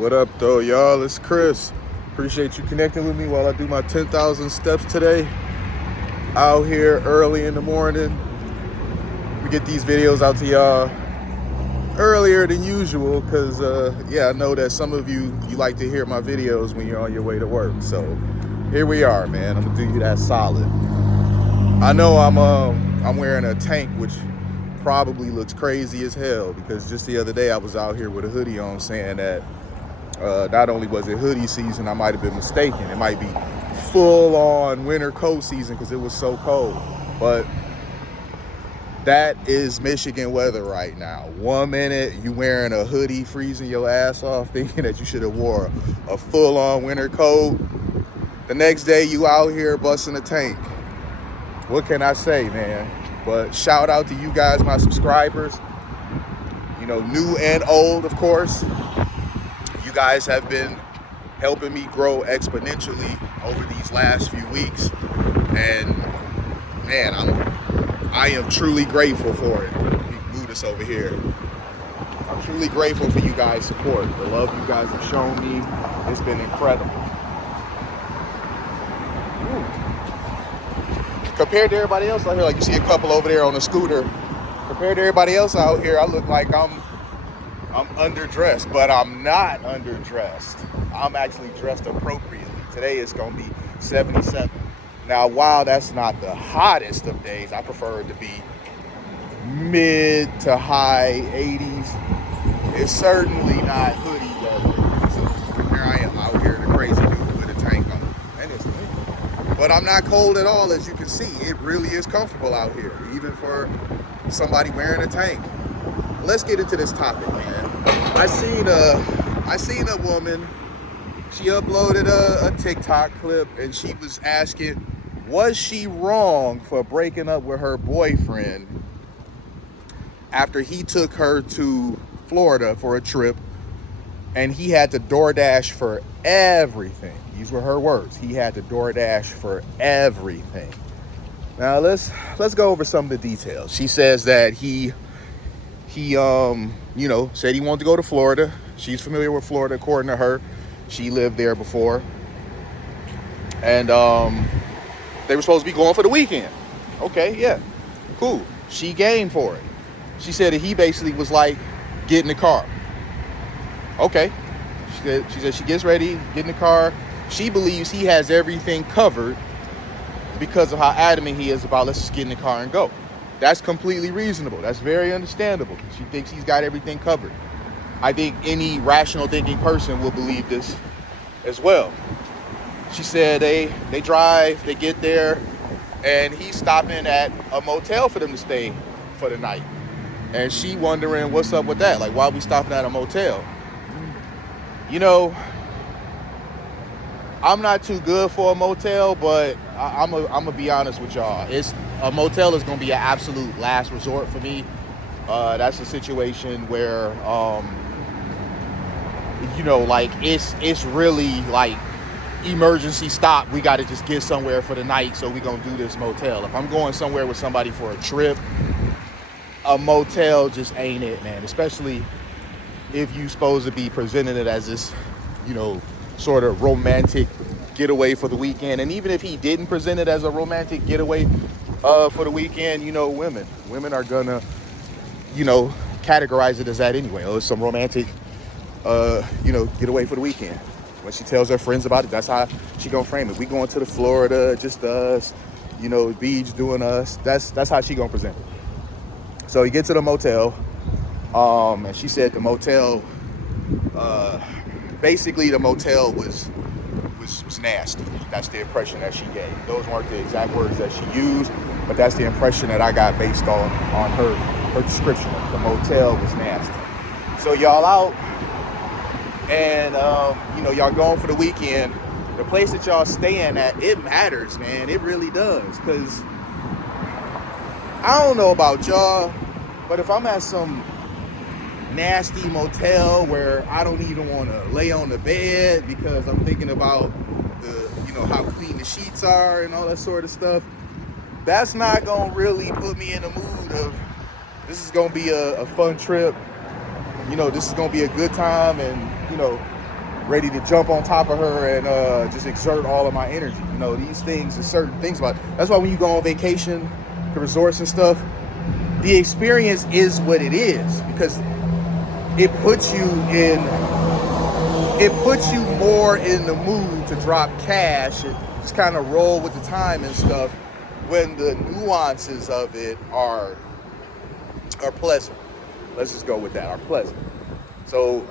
What up, though, y'all? It's Chris. Appreciate you connecting with me while I do my 10,000 steps today. Out here early in the morning. We get these videos out to y'all earlier than usual because, I know that some of you like to hear my videos when you're on your way to work. So here we are, man. I'm gonna do you that solid. I know I'm wearing a tank, which probably looks crazy as hell because just the other day I was out here with a hoodie on saying that not only was it hoodie season, I might have been mistaken. It might be full on winter coat season because it was so cold. But that is Michigan weather right now. 1 minute you wearing a hoodie, freezing your ass off, thinking that you should have wore a full on winter coat. The next day you out here busting a tank. What can I say, man? But shout out to you guys, my subscribers. You know, new and old, of course. You guys have been helping me grow exponentially over these last few weeks. And man, I am truly grateful for it. Let me move this over here. I'm truly grateful for you guys' support. The love you guys have shown me, it's been incredible. Compared to everybody else out here, like you see a couple over there on a scooter, compared to everybody else out here, I look like I'm underdressed, but I'm not underdressed. I'm actually dressed appropriately. Today it's gonna be 77. Now, while that's not the hottest of days, I prefer it to be mid to high 80s. It's certainly not hoodie weather. So here I am out here, the crazy dude with a tank on. And it's but I'm not cold at all, as you can see. It really is comfortable out here, even for somebody wearing a tank. Let's get into this topic, man. I seen a woman. She uploaded a TikTok clip, and she was asking, was she wrong for breaking up with her boyfriend after he took her to Florida for a trip, and he had to DoorDash for everything. These were her words. He had to DoorDash for everything. Now let's go over some of the details. She says that he said he wanted to go to Florida. She's familiar with Florida, according to her. She lived there before. And they were supposed to be going for the weekend. Okay, yeah, cool. She game for it. She said that he basically was like, get in the car. Okay. She said she gets ready, get in the car. She believes he has everything covered because of how adamant he is about, let's just get in the car and go. That's completely reasonable. That's very understandable. She thinks he's got everything covered. I think any rational thinking person will believe this as well. She said they drive, they get there, and he's stopping at a motel for them to stay for the night. And she wondering what's up with that. Like, why are we stopping at a motel? You know, I'm not too good for a motel, but I'm gonna be honest with y'all. A motel is gonna be an absolute last resort for me. That's a situation where, it's really like emergency stop. We got to just get somewhere for the night, so we gonna do this motel. If I'm going somewhere with somebody for a trip, a motel just ain't it, man. Especially if you supposed to be presenting it as this, sort of romantic getaway for the weekend. And even if he didn't present it as a romantic getaway for the weekend, women are gonna, categorize it as that anyway. Oh, it's some romantic, getaway for the weekend. When she tells her friends about it, that's how she gonna frame it. We going to the Florida, just us, beach doing us. That's how she gonna present it. So he gets to the motel, and she said the motel, basically the motel was nasty. That's the impression that she gave. Those weren't the exact words that she used, but that's the impression that I got based on her description. The motel was nasty. So y'all out, and y'all going for the weekend. The place that y'all staying at, it matters, man. It really does. Because I don't know about y'all, but if I'm at some nasty motel where I don't even want to lay on the bed because I'm thinking about how clean the sheets are and all that sort of stuff, that's not gonna really put me in the mood of this is gonna be a fun trip. This is gonna be a good time, and ready to jump on top of her and just exert all of my energy. You know, these things are certain things about it. That's why when you go on vacation to resorts and stuff, the experience is what it is, because it puts you more in the mood to drop cash and just kind of roll with the time and stuff when the nuances of it are pleasant. Let's just go with that, are pleasant. So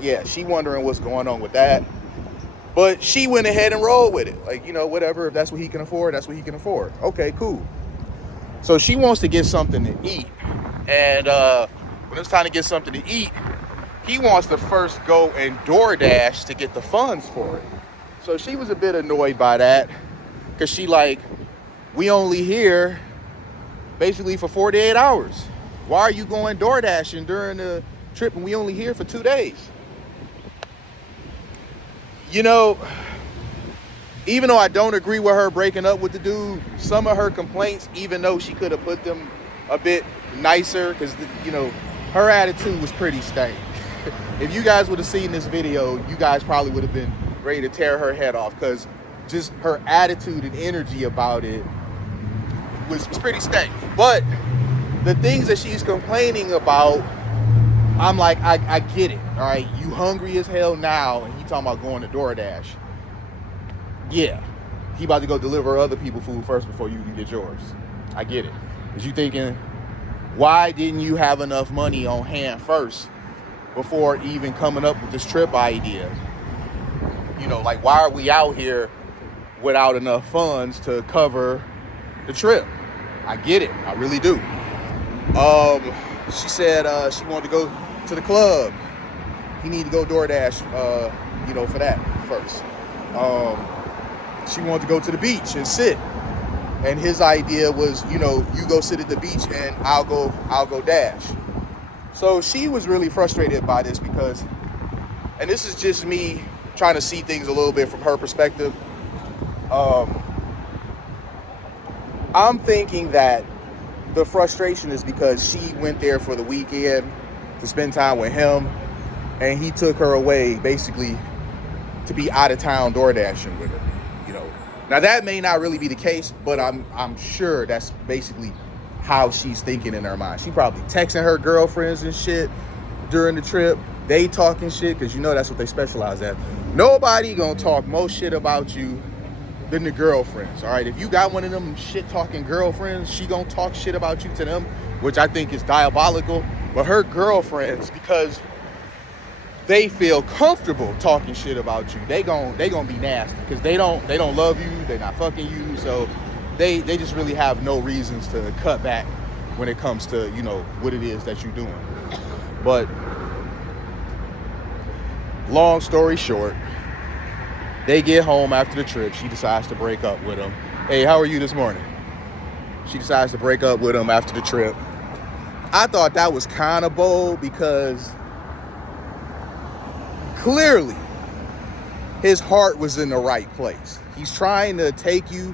yeah, she wondering what's going on with that. But she went ahead and rolled with it. Like, you know, whatever, if that's what he can afford, that's what he can afford. Okay, cool. So she wants to get something to eat. And when it's time to get something to eat, he wants to first go and DoorDash to get the funds for it. So she was a bit annoyed by that, because she like, we only here basically for 48 hours. Why are you going DoorDashing during the trip and we only here for 2 days? You know, even though I don't agree with her breaking up with the dude, some of her complaints, even though she could have put them a bit nicer, because, you know, her attitude was pretty stank. If you guys would have seen this video, you guys probably would have been ready to tear her head off, because just her attitude and energy about it was pretty stank. But the things that she's complaining about, I'm like, I get it, all right? You hungry as hell now, and he talking about going to DoorDash. Yeah, he about to go deliver other people food first before you can get yours. I get it. Because you thinking, why didn't you have enough money on hand first before even coming up with this trip idea? You know, like, why are we out here without enough funds to cover the trip? I get it. I really do. She said she wanted to go to the club. He needed to go DoorDash, you know, for that first. She wanted to go to the beach and sit. And his idea was, you know, you go sit at the beach and I'll go dash. So she was really frustrated by this because, and this is just me trying to see things a little bit from her perspective. I'm thinking that the frustration is because she went there for the weekend to spend time with him, and he took her away basically to be out of town DoorDashing with her. You know, now that may not really be the case, but I'm sure that's basically how she's thinking in her mind. She probably texting her girlfriends and shit during the trip. They talking shit, because you know that's what they specialize at. Nobody gonna talk more shit about you than the girlfriends, all right? If you got one of them shit-talking girlfriends, she gonna talk shit about you to them, which I think is diabolical. But her girlfriends, because they feel comfortable talking shit about you, they gonna be nasty, because they don't love you, they not fucking you, so they just really have no reasons to cut back when it comes to, you know, what it is that you're doing. But long story short, they get home after the trip. She decides to break up with him. Hey, how are you this morning? She decides to break up with him after the trip. I thought that was kind of bold, because clearly his heart was in the right place. He's trying to take you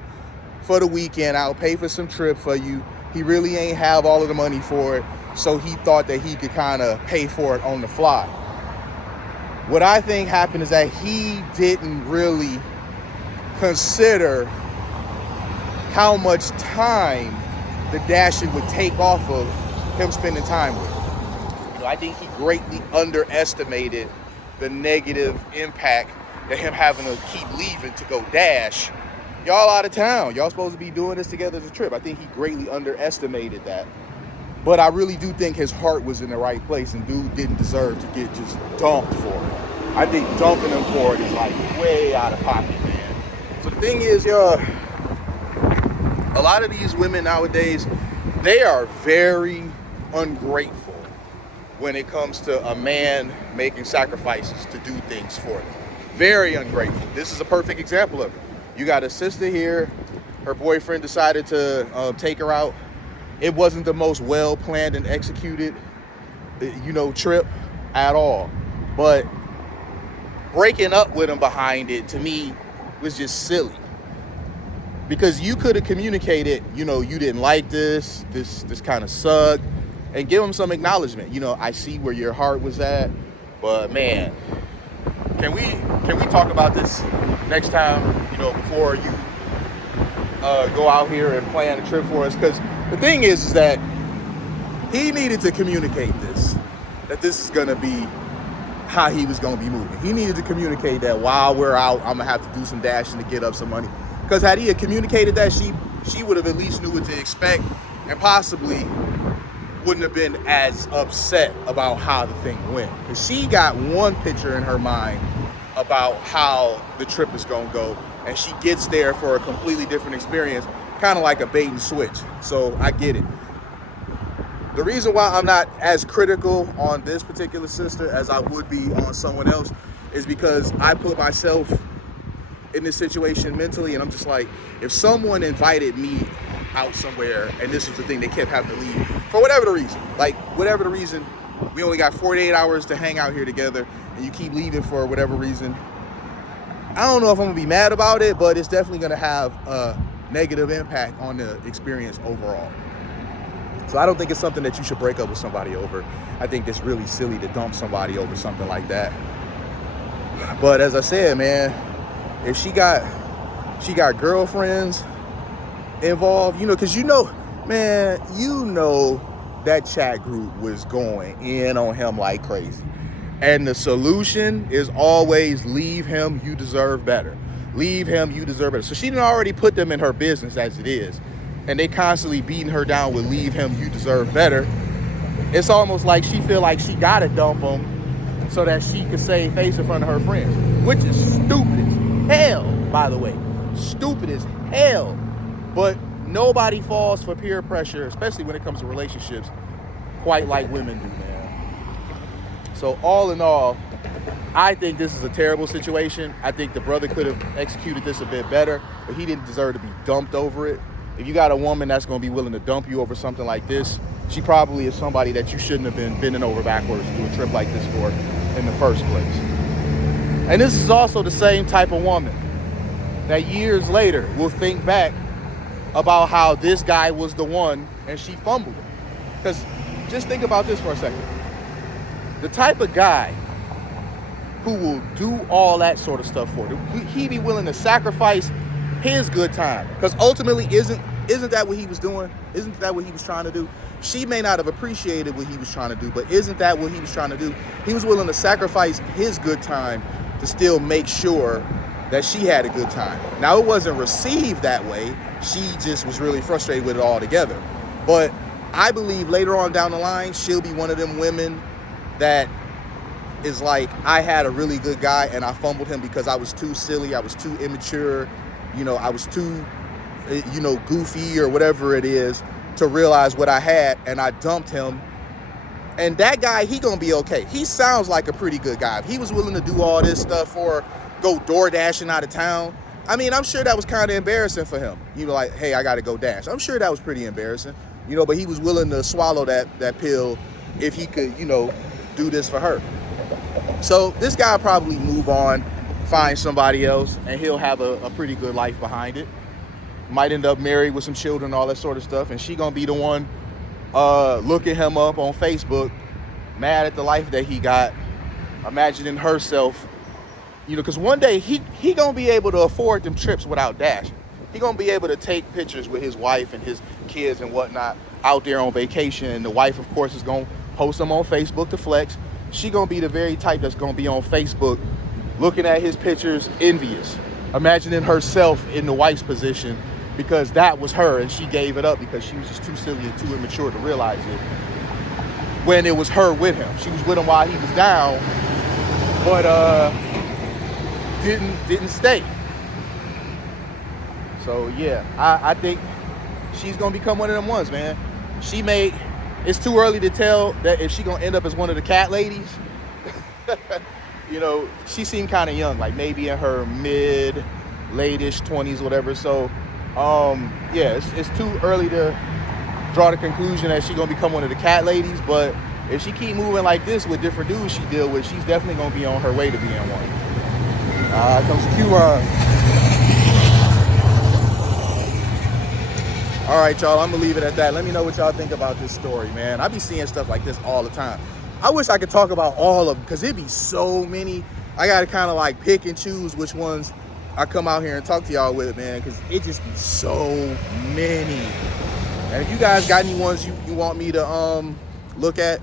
for the weekend out, pay for some trip for you. He really ain't have all of the money for it, so he thought that he could kind of pay for it on the fly. What I think happened is that he didn't really consider how much time the dashing would take off of him spending time with her. You know, I think he greatly underestimated the negative impact that him having to keep leaving to go dash. Y'all out of town. Y'all supposed to be doing this together as a trip. I think he greatly underestimated that. But I really do think his heart was in the right place, and dude didn't deserve to get just dumped for it. I think dumping him for it is like way out of pocket, man. So the thing is, a lot of these women nowadays, they are very ungrateful when it comes to a man making sacrifices to do things for them. Very ungrateful. This is a perfect example of it. You got a sister here. Her boyfriend decided to take her out. It wasn't the most well-planned and executed, you know, trip at all. But breaking up with him behind it, to me, was just silly. Because you could have communicated, you know, you didn't like this kind of sucked, and give him some acknowledgement. You know, I see where your heart was at, but man, can we talk about this next time, before you go out here and plan a trip for us? Because the thing is that he needed to communicate that this is gonna be how he was gonna be moving. He needed to communicate that while we're out, I'm gonna have to do some dashing to get up some money. Because had he had communicated that, she would have at least knew what to expect and possibly wouldn't have been as upset about how the thing went. Because she got one picture in her mind about how the trip is gonna go, and she gets there for a completely different experience, kind of like a bait and switch. So I get it. The reason why I'm not as critical on this particular sister as I would be on someone else is because I put myself in this situation mentally, and I'm just like, if someone invited me out somewhere and this was the thing, they kept having to leave for whatever the reason, we only got 48 hours to hang out here together, and you keep leaving for whatever reason, I don't know if I'm gonna be mad about it, but it's definitely gonna have a negative impact on the experience overall. So I don't think it's something that you should break up with somebody over. I think it's really silly to dump somebody over something like that. But as I said, man, if she got girlfriends involved, because man, that chat group was going in on him like crazy. And the solution is always leave him, you deserve better. Leave him, you deserve better. So she done already put them in her business as it is. And they constantly beating her down with leave him, you deserve better. It's almost like she feel like she gotta dump him so that she could save face in front of her friends, which is stupid as hell, by the way. Stupid as hell. But nobody falls for peer pressure, especially when it comes to relationships, quite like women do, man. So all in all, I think this is a terrible situation. I think the brother could have executed this a bit better, but he didn't deserve to be dumped over it. If you got a woman that's going to be willing to dump you over something like this, she probably is somebody that you shouldn't have been bending over backwards to do a trip like this for in the first place. And this is also the same type of woman that years later will think back about how this guy was the one and she fumbled him. Because just think about this for a second. The type of guy who will do all that sort of stuff for you, he be willing to sacrifice his good time. Because ultimately, isn't that what he was doing? Isn't that what he was trying to do? She may not have appreciated what he was trying to do, but isn't that what he was trying to do? He was willing to sacrifice his good time to still make sure that she had a good time. Now, it wasn't received that way. She just was really frustrated with it altogether. But I believe later on down the line, she'll be one of them women that is like, I had a really good guy and I fumbled him because I was too silly, I was too immature, I was too, goofy or whatever it is to realize what I had, and I dumped him. And that guy, he gonna be okay. He sounds like a pretty good guy. If he was willing to do all this stuff or go DoorDashing out of town, I mean, I'm sure that was kind of embarrassing for him. Like, hey, I gotta go dash. I'm sure that was pretty embarrassing, but he was willing to swallow that pill if he could, do this for her. So this guy will probably move on, find somebody else, and he'll have a pretty good life behind it. Might end up married with some children, all that sort of stuff, and she gonna be the one looking him up on Facebook, mad at the life that he got, imagining herself, because one day he gonna be able to afford them trips without Dash. He gonna be able to take pictures with his wife and his kids and whatnot out there on vacation, and the wife, of course, is gonna post them on Facebook to flex. She gonna be the very type that's gonna be on Facebook looking at his pictures envious, imagining herself in the wife's position because that was her and she gave it up because she was just too silly and too immature to realize it when it was her with him. She was with him while he was down, but didn't stay. So yeah, I think she's gonna become one of them ones, man. It's too early to tell that if she gonna end up as one of the cat ladies. She seemed kind of young, like maybe in her late-ish 20s, whatever. So, it's too early to draw the conclusion that she's gonna become one of the cat ladies. But if she keep moving like this with different dudes she deal with, she's definitely gonna be on her way to being one. Comes Q. All right, y'all, I'm gonna leave it at that. Let me know what y'all think about this story, man. I be seeing stuff like this all the time. I wish I could talk about all of them because it'd be so many. I gotta kind of like pick and choose which ones I come out here and talk to y'all with, man, because it just be so many. And if you guys got any ones you want me to look at,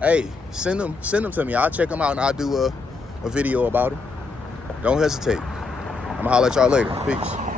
hey, send them to me. I'll check them out and I'll do a video about it. Don't hesitate. I'm gonna holler at y'all later. Peace.